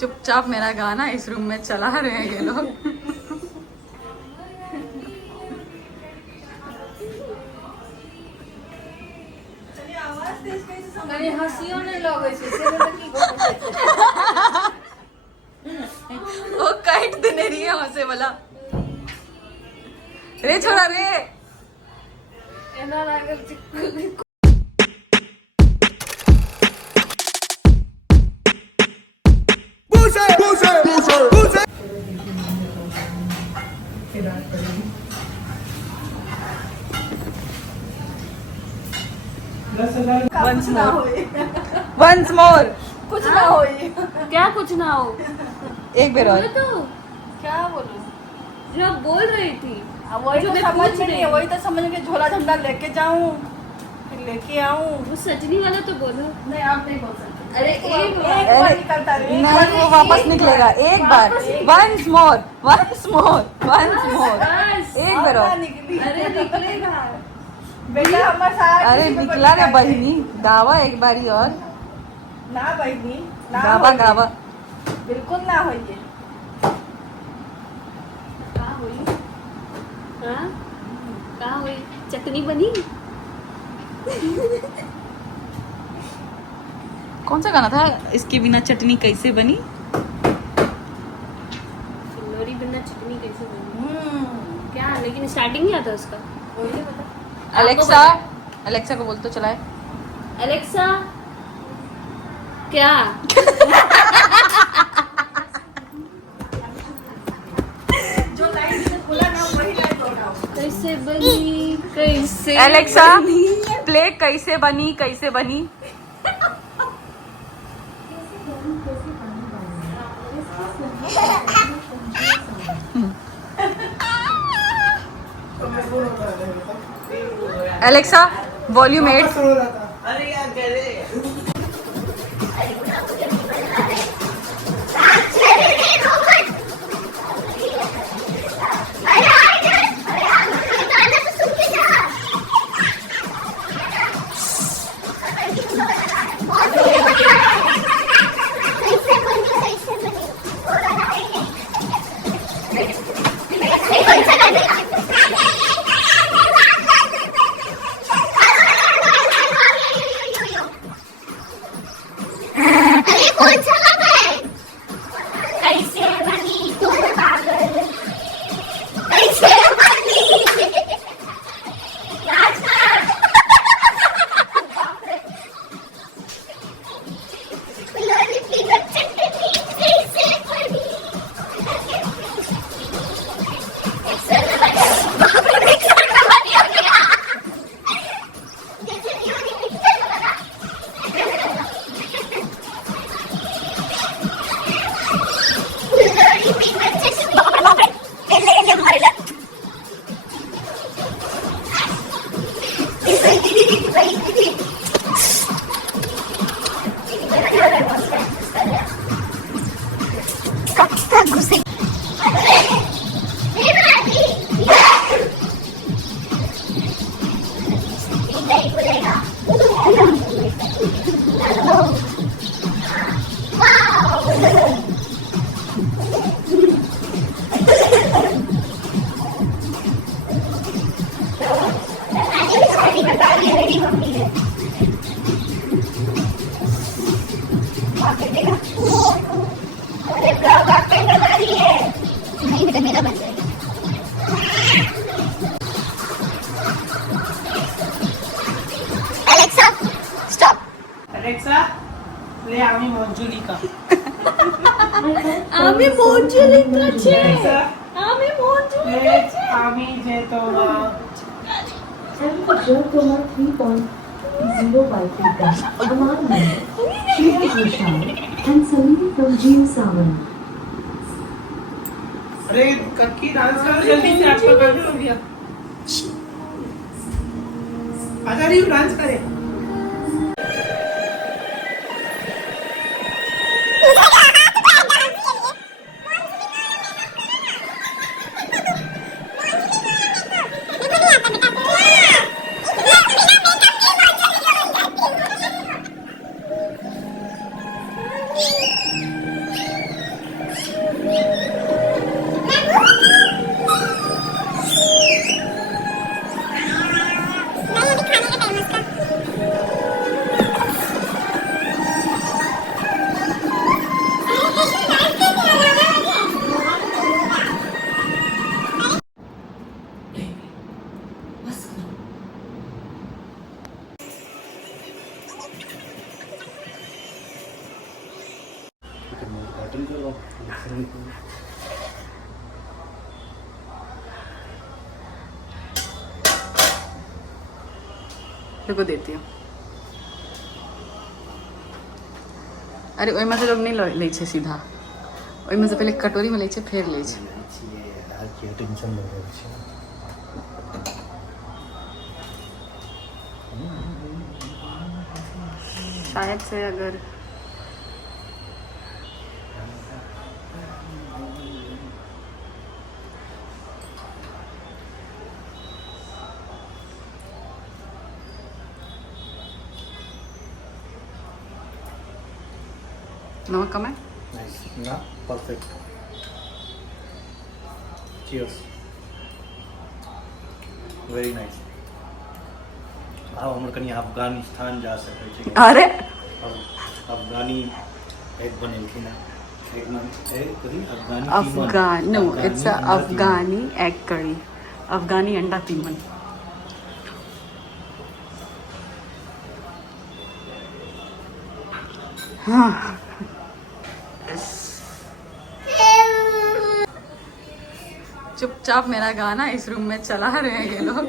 चुपचाप मेरा गाना इस रूम में चला रहे हैं ये लोग। वो काट देने रही है हंसे वाला रे छोड़ा रे। Once more. कुछ ना हो। क्या कुछ ना हो? एक बार और। तो क्या बोलूं? जो आप बोल रही थी वही जो तो मैं समझ पूछ में रही नहीं है, हूँ। वही तो समझ में झोला झंडा लेके जाऊं फिर लेके आऊं। वो सजनी वाला तो बोलो। नहीं आप नहीं बोल सकते। अरे एक बार एक बार निकलता है। नहीं वो वापस निकलेगा एक बार। Once more. Once more. Once more. बस। एक बार और। निकली। अरे निकलेगा। बेटा हमारे साथ अरे किसी को निकला ना निकाल बहिनी। गावा एक बारी और। दे। ना बहिनी ना गावा होइए। गावा। बिल्कुल ना होइए। कहाँ हुई? हाँ? कहाँ हुई? चटनी बनी? कौन सा गाना था इसके बिना चटनी कैसे बनी? फुलौरी बिना चटनी कैसे बनी? क्या लेकिन स्टार्टिंग क्या था उसका? वही बता। अलेक्सा अलेक्सा को बोल तो चलाए। अलेक्सा क्या? जो लाइन से खुला ना वही लाइन दोहराओ। कैसे बनी? कैसे अलेक्सा बनी? प्ले कैसे बनी कैसे बनी। Alexa volume 8। अरे यार कह रहे अलेक्सा ले आमी मंजुलिका। আমি মঞ্জুলিকা ছে अलेक्सा আমি মঞ্জুলিকা ले ছে आमी जे तो Temperature to 3.0 by Pika. Aman Shreya Ghoshal and Salini from Geo Sawan. अरे कक्की डांस करो जल्दी से, आपका काम हो गया। आजा रही हूँ, डांस करें। देखो देती हूँ अरे ओहिमे से लोग नहीं लै छै सीधा ओहिमे से पहले कटोरी में लै छै फिर लै छै टेंशन लग रहल छै शायद से अगर नमक कम है नाइस ना परफेक्ट चीयर्स वेरी नाइस आब हमर कनी अफगानिस्तान जा सकै छै अरे अफगानी एग बनेलखिन हैं एक नाम एक curry Afghani Afghan no it's Afghani egg curry Afghani अंडा तीमन हाँ चुपचाप मेरा गाना इस रूम में चला रहे हैं ये लोग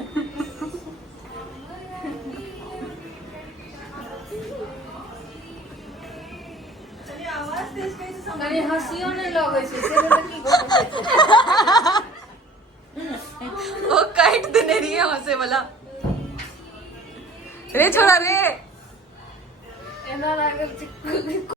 कनी हंसियो नहीं लगे छै से तो की कहै छै वो काट देने रही है हंसे वाला रे छोड़ा रे एना लागल छै